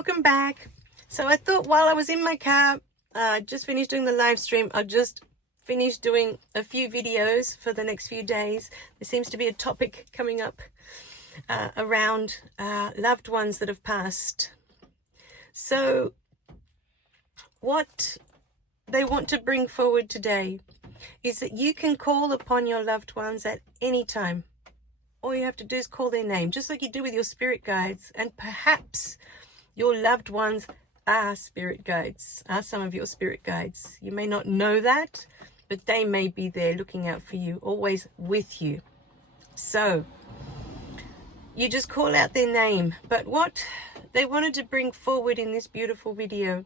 welcome back. So I thought while I was in my car, just finished doing the live stream, I'll just finish doing a few videos for the next few days. There seems to be a topic coming up around loved ones that have passed. So what they want to bring forward today is that you can call upon your loved ones at any time. All you have to do is call their name, just like you do with your spirit guides. And perhaps your loved ones are spirit guides, are some of your spirit guides. You may not know that, but they may be there looking out for you, always with you. So you just call out their name. But what they wanted to bring forward in this beautiful video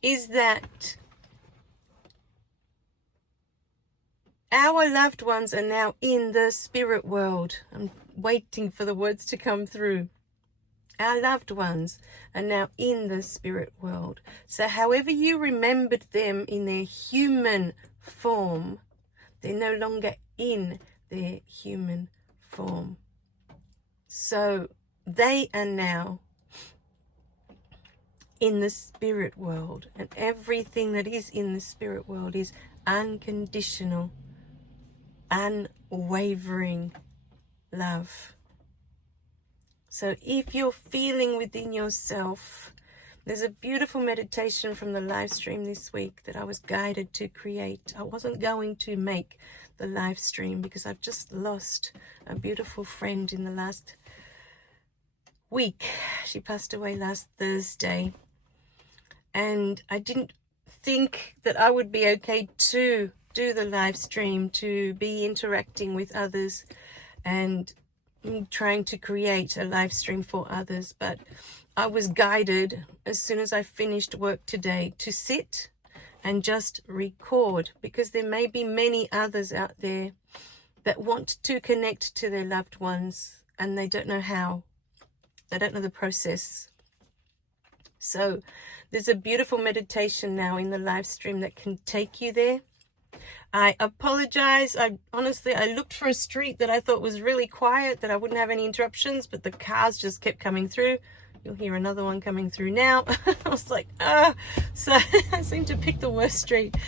is that our loved ones are now in the spirit world. I'm waiting for the words to come through. Our loved ones are now in the spirit world. So however you remembered them in their human form, they're no longer in their human form. So they are now in the spirit world. And everything that is in the spirit world is unconditional, unwavering love. So if you're feeling within yourself, there's a beautiful meditation from the live stream this week that I was guided to create. I wasn't going to make the live stream because I've just lost a beautiful friend in the last week. She passed away last Thursday. And I didn't think that I would be okay to do the live stream, to be interacting with others and trying to create a live stream for others. But I was guided as soon as I finished work today to sit and just record, because there may be many others out there that want to connect to their loved ones and they don't know how. They don't know the process. So there's a beautiful meditation now in the live stream that can take you there. I apologize. I looked for a street that I thought was really quiet, that I wouldn't have any interruptions, but the cars just kept coming through. You'll hear another one coming through now. I was like, so I seemed to pick the worst street.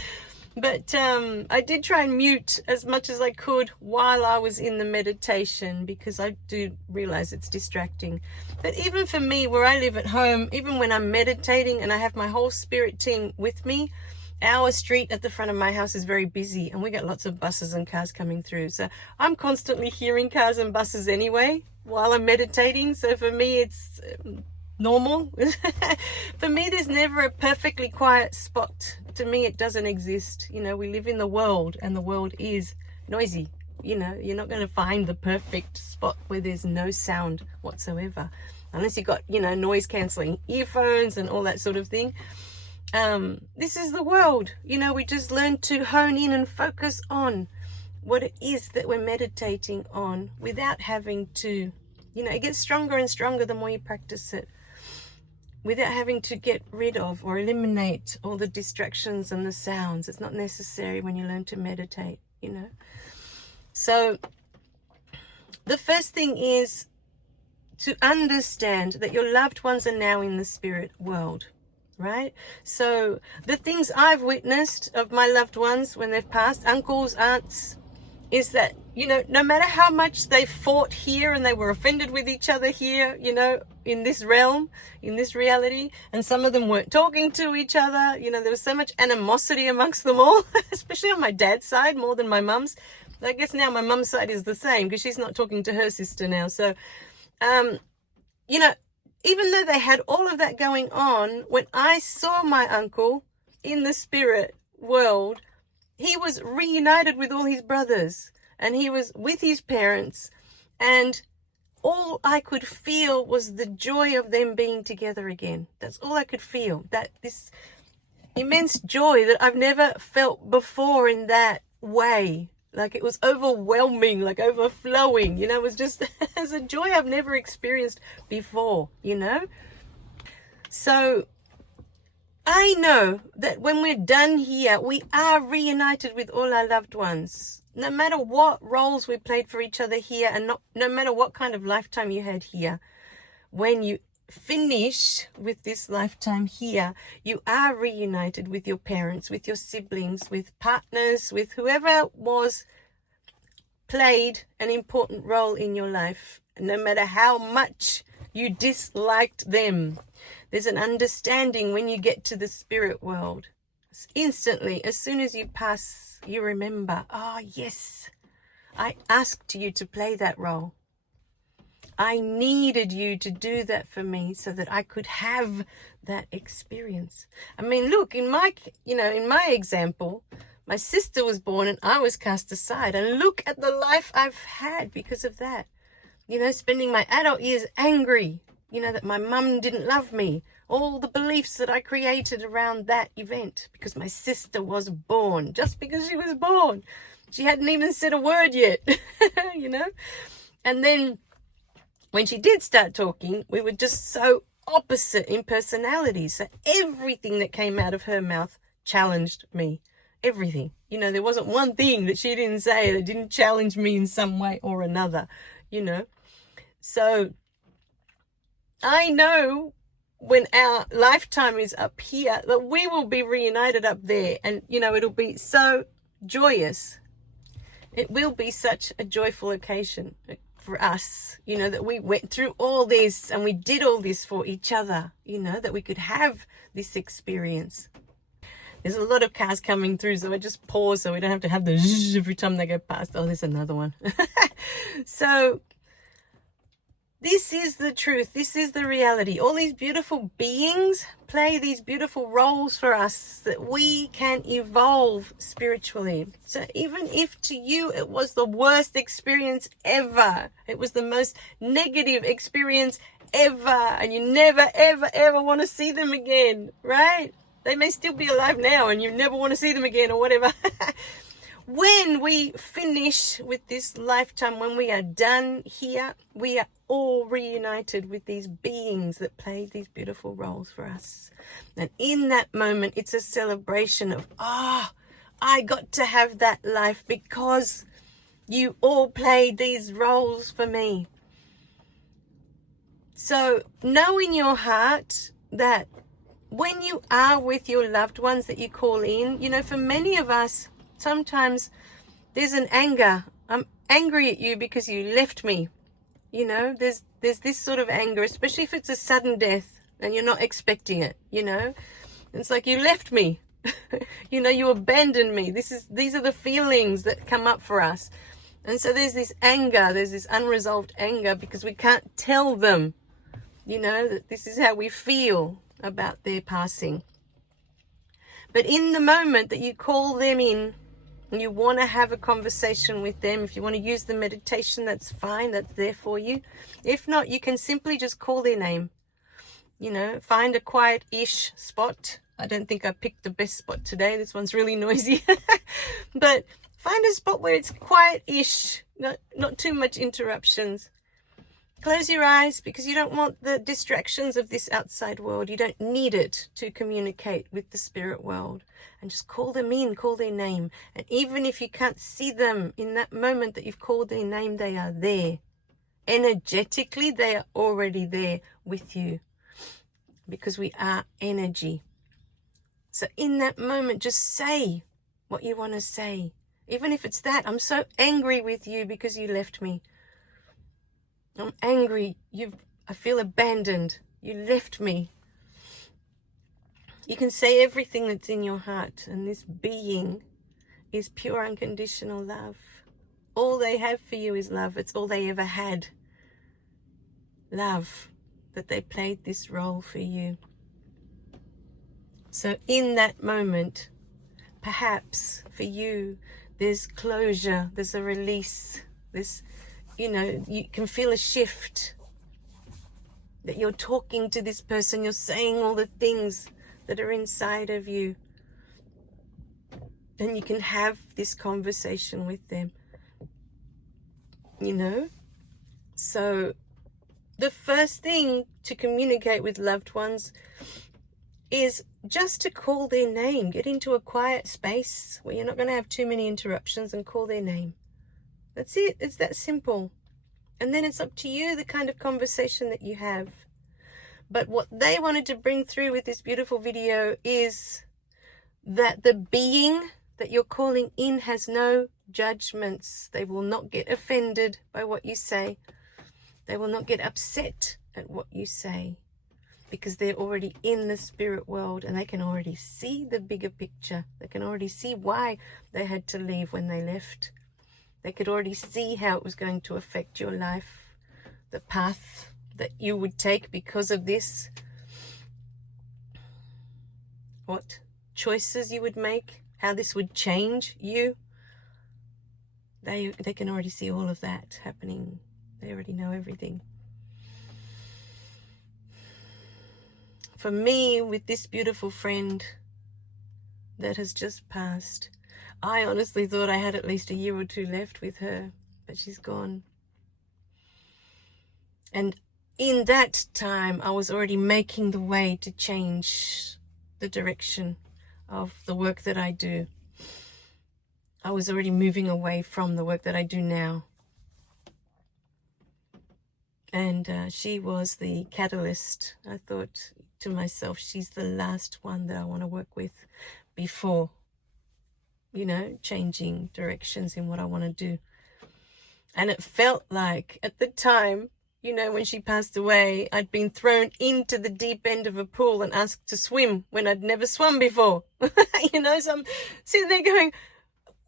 But I did try and mute as much as I could while I was in the meditation, because I do realize it's distracting. But even for me, where I live at home, even when I'm meditating and I have my whole spirit team with me, our street at the front of my house is very busy and we get lots of buses and cars coming through. So I'm constantly hearing cars and buses anyway while I'm meditating. So for me, it's normal. For me, there's never a perfectly quiet spot. To me, it doesn't exist. You know, we live in the world and the world is noisy. You know, you're not going to find the perfect spot where there's no sound whatsoever, unless you've got, you know, noise cancelling earphones and all that sort of thing. This is the world. You know, we just learn to hone in and focus on what it is that we're meditating on without having to, you know, it gets stronger and stronger the more you practice it, without having to get rid of or eliminate all the distractions and the sounds. It's not necessary when you learn to meditate, you know. So the first thing is to understand that your loved ones are now in the spirit world. Right? So the things I've witnessed of my loved ones when they've passed, uncles, aunts, is that, you know, no matter how much they fought here and they were offended with each other here, you know, in this realm, in this reality, and some of them weren't talking to each other, you know, there was so much animosity amongst them all, especially on my dad's side, more than my mum's. I guess now my mum's side is the same because she's not talking to her sister now. So, you know, even though they had all of that going on, when I saw my uncle in the spirit world, he was reunited with all his brothers and he was with his parents, and all I could feel was the joy of them being together again. That's all I could feel, that this immense joy that I've never felt before in that way. Like, it was overwhelming, like overflowing, you know, it was just, it's a joy I've never experienced before, you know. So I know that when we're done here, we are reunited with all our loved ones. No matter what roles we played for each other here, and no matter what kind of lifetime you had here, when you finish with this lifetime here, you are reunited with your parents, with your siblings, with partners, with whoever played an important role in your life, no matter how much you disliked them. There's an understanding when you get to the spirit world. Instantly, as soon as you pass, you remember, oh yes, I asked you to play that role. I needed you to do that for me so that I could have that experience. I mean, look, in my example, my sister was born and I was cast aside. And look at the life I've had because of that. Spending my adult years angry, that my mum didn't love me. All the beliefs that I created around that event because my sister was born. Just because she was born. She hadn't even said a word yet, And then when she did start talking, we were just so opposite in personality. So everything that came out of her mouth challenged me. Everything. There wasn't one thing that she didn't say that didn't challenge me in some way or another, So I know when our lifetime is up here that we will be reunited up there. And, it'll be so joyous. It will be such a joyful occasion for us, that we went through all this and we did all this for each other, that we could have this experience. There's a lot of cars coming through, so I just pause so we don't have to have the zzzz every time they go past. Oh, there's another one. So this is the truth. This is the reality. All these beautiful beings play these beautiful roles for us that we can evolve spiritually. So even if to you it was the worst experience ever, it was the most negative experience ever, and you never, ever, ever want to see them again, right? They may still be alive now and you never want to see them again or whatever. When we finish with this lifetime, when we are done here, we are all reunited with these beings that played these beautiful roles for us. And in that moment, it's a celebration of, I got to have that life because you all played these roles for me. So know in your heart that when you are with your loved ones that you call in, for many of us, sometimes there's an anger. I'm angry at you because you left me. There's this sort of anger, especially if it's a sudden death and you're not expecting it, It's like you left me. You abandoned me. These are the feelings that come up for us. And so there's this anger, there's this unresolved anger because we can't tell them, that this is how we feel about their passing. But in the moment that you call them in, and you want to have a conversation with them, if you want to use the meditation, that's fine, that's there for you. If not, you can simply just call their name. Find a quiet-ish spot. I don't think I picked the best spot today. This one's really noisy. But find a spot where it's quiet-ish, not too much interruptions. Close your eyes because you don't want the distractions of this outside world. You don't need it to communicate with the spirit world. And just call them in, call their name. And even if you can't see them in that moment that you've called their name, they are there. Energetically, they are already there with you. Because we are energy. So in that moment, just say what you want to say. Even if it's that, I'm so angry with you because you left me. I'm angry. I feel abandoned. You left me. You can say everything that's in your heart. And this being is pure unconditional love. All they have for you is love. It's all they ever had. Love. That they played this role for you. So in that moment, perhaps for you, there's closure. There's a release. You can feel a shift, that you're talking to this person, you're saying all the things that are inside of you, and you can have this conversation with them, So the first thing to communicate with loved ones is just to call their name. Get into a quiet space where you're not going to have too many interruptions and call their name. That's it. It's that simple. And then it's up to you the kind of conversation that you have. But what they wanted to bring through with this beautiful video is that the being that you're calling in has no judgments. They will not get offended by what you say. They will not get upset at what you say, because they're already in the spirit world and they can already see the bigger picture. They can already see why they had to leave when they left. They could already see how it was going to affect your life, the path that you would take because of this, what choices you would make, how this would change you. They can already see all of that happening. They already know everything. For me, with this beautiful friend that has just passed, I honestly thought I had at least a year or two left with her, but she's gone. And in that time, I was already making the way to change the direction of the work that I do. I was already moving away from the work that I do now. And she was the catalyst. I thought to myself, she's the last one that I want to work with before, changing directions in what I want to do. And it felt like at the time, when she passed away, I'd been thrown into the deep end of a pool and asked to swim when I'd never swum before. So I'm sitting there going,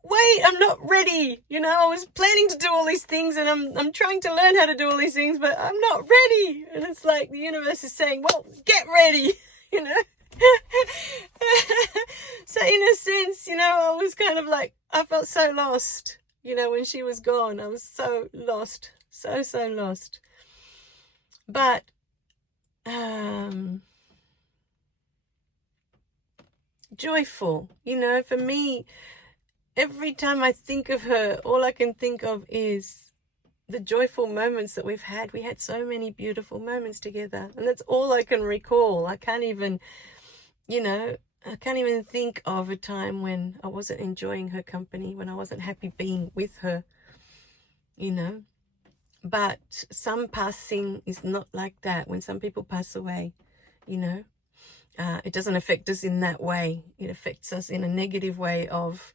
wait, I'm not ready. I was planning to do all these things and I'm trying to learn how to do all these things, but I'm not ready. And it's like the universe is saying, well, get ready, So in a sense, I was kind of like, I felt so lost, when she was gone. I was so lost, so lost. But joyful, for me, every time I think of her, all I can think of is the joyful moments that we've had. We had so many beautiful moments together, and that's all I can recall. I can't even, think of a time when I wasn't enjoying her company, when I wasn't happy being with her, But some passing is not like that. When some people pass away, it doesn't affect us in that way. It affects us in a negative way of,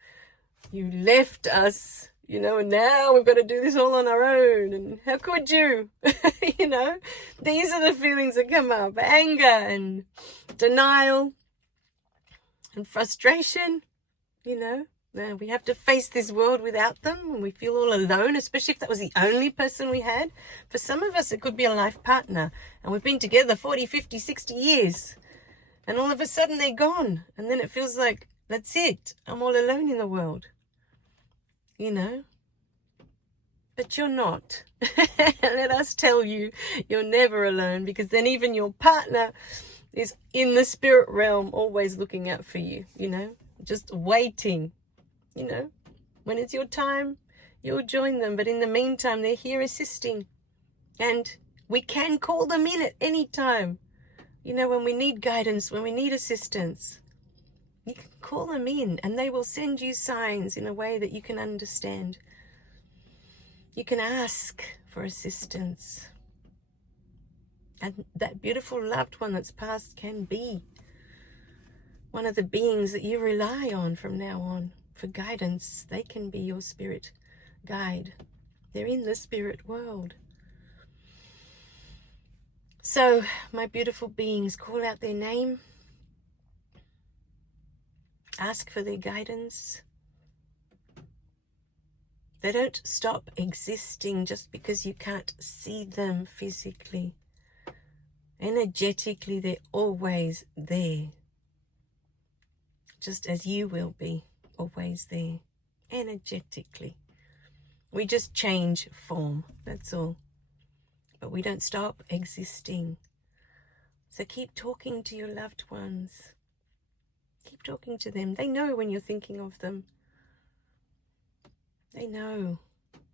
you left us, and now we've got to do this all on our own, and how could you? These are the feelings that come up: anger and denial and frustration. We have to face this world without them, and we feel all alone, especially if that was the only person we had. For some of us, it could be a life partner, and we've been together 40, 50, 60 years, and all of a sudden they're gone, and then it feels like, that's it, I'm all alone in the world. But you're not. Let us tell you, you're never alone, because then even your partner is in the spirit realm, always looking out for you, just waiting. When it's your time, you'll join them. But in the meantime, they're here assisting. And we can call them in at any time. When we need guidance, when we need assistance, you can call them in and they will send you signs in a way that you can understand. You can ask for assistance. And that beautiful loved one that's passed can be one of the beings that you rely on from now on for guidance. They can be your spirit guide. They're in the spirit world. So, my beautiful beings, call out their name. Ask for their guidance. They don't stop existing just because you can't see them physically. Energetically, they're always there. Just as you will be always there. Energetically. We just change form, that's all. But we don't stop existing. So keep talking to your loved ones. Keep talking to them. They know when you're thinking of them. They know.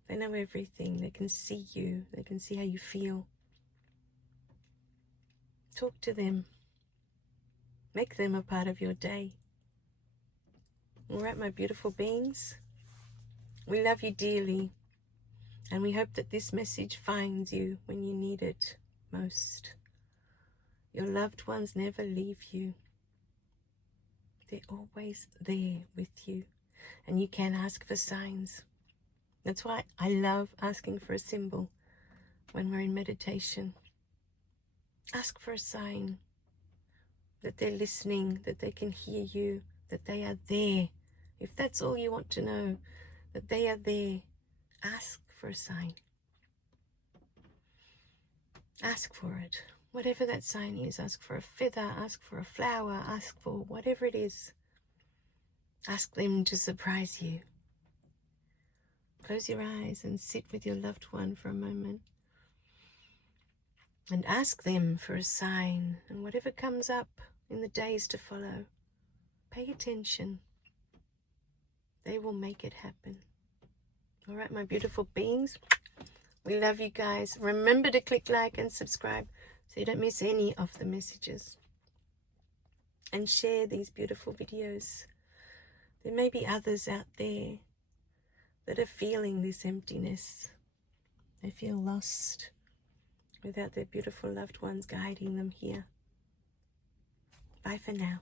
They know everything. They can see you. They can see how you feel. Talk to them. Make them a part of your day. All right, my beautiful beings. We love you dearly. And we hope that this message finds you when you need it most. Your loved ones never leave you. They're always there with you. And you can ask for signs. That's why I love asking for a symbol when we're in meditation. Ask for a sign that they're listening, that they can hear you, that they are there. If that's all you want to know, that they are there, ask for a sign. Ask for it. Whatever that sign is, ask for a feather, ask for a flower, ask for whatever it is. Ask them to surprise you. Close your eyes and sit with your loved one for a moment. And ask them for a sign. And whatever comes up in the days to follow, pay attention. They will make it happen. All right, my beautiful beings. We love you guys. Remember to click like and subscribe so you don't miss any of the messages. And share these beautiful videos. There may be others out there that are feeling this emptiness. They feel lost without their beautiful loved ones guiding them here. Bye for now.